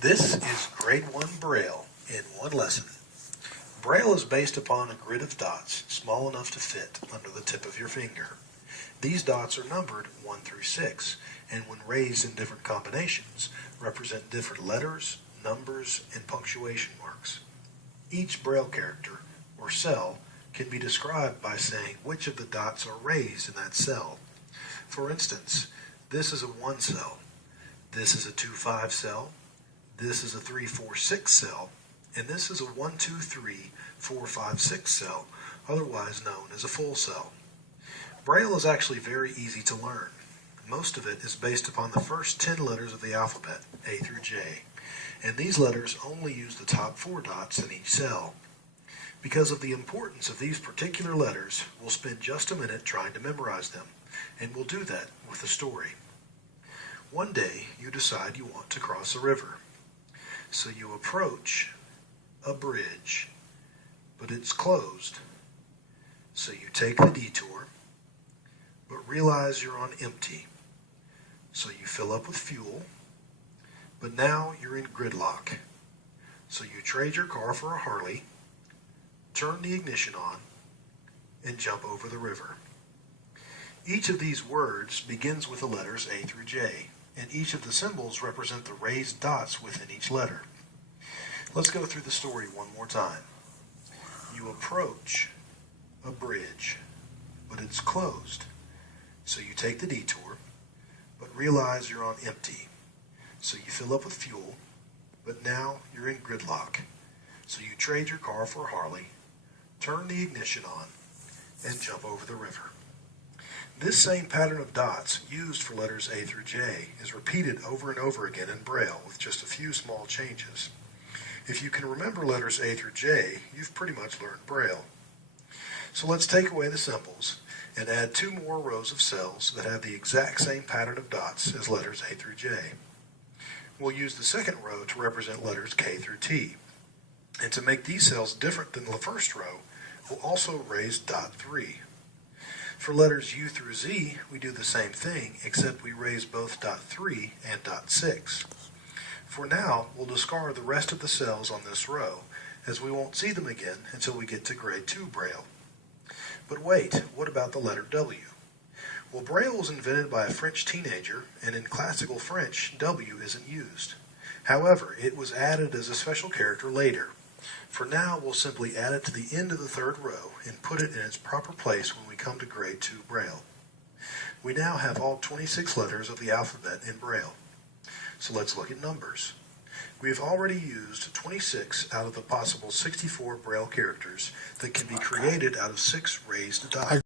This is Grade 1 Braille in one lesson. Braille is based upon a grid of dots small enough to fit under the tip of your finger. These dots are numbered 1 through 6, and when raised in different combinations, represent different letters, numbers, and punctuation marks. Each Braille character, or cell, can be described by saying which of the dots are raised in that cell. For instance, this is a 1 cell, this is a 2-5 cell, this is a 3-4-6 cell, and this is a 1-2-3-4-5-6 cell, otherwise known as a full cell. Braille is actually very easy to learn. Most of it is based upon the first 10 letters of the alphabet, A through J, and these letters only use the top 4 dots in each cell. Because of the importance of these particular letters, we'll spend just a minute trying to memorize them, and we'll do that with a story. One day, you decide you want to cross a river. So you approach a bridge, but it's closed. So you take the detour, but realize you're on empty. So you fill up with fuel, but now you're in gridlock. So you trade your car for a Harley, turn the ignition on, and jump over the river. Each of these words begins with the letters A through J, and each of the symbols represent the raised dots within each letter. Let's go through the story one more time. You approach a bridge, but it's closed. So you take the detour, but realize you're on empty. So you fill up with fuel, but now you're in gridlock. So you trade your car for a Harley, turn the ignition on, and jump over the river. This same pattern of dots used for letters A through J is repeated over and over again in Braille with just a few small changes. If you can remember letters A through J, you've pretty much learned Braille. So let's take away the symbols and add 2 more rows of cells that have the exact same pattern of dots as letters A through J. We'll use the second row to represent letters K through T. And to make these cells different than the first row, we'll also raise dot 3. For letters U through Z, we do the same thing, except we raise both dot 3 and dot 6. For now, we'll discard the rest of the cells on this row, as we won't see them again until we get to Grade 2 Braille. But wait, what about the letter W? Well, Braille was invented by a French teenager, and in classical French, W isn't used. However, it was added as a special character later. For now, we'll simply add it to the end of the 3rd row and put it in its proper place when we come to Grade 2 Braille. We now have all 26 letters of the alphabet in Braille. So let's look at numbers. We have already used 26 out of the possible 64 Braille characters that can be created out of 6 raised dots.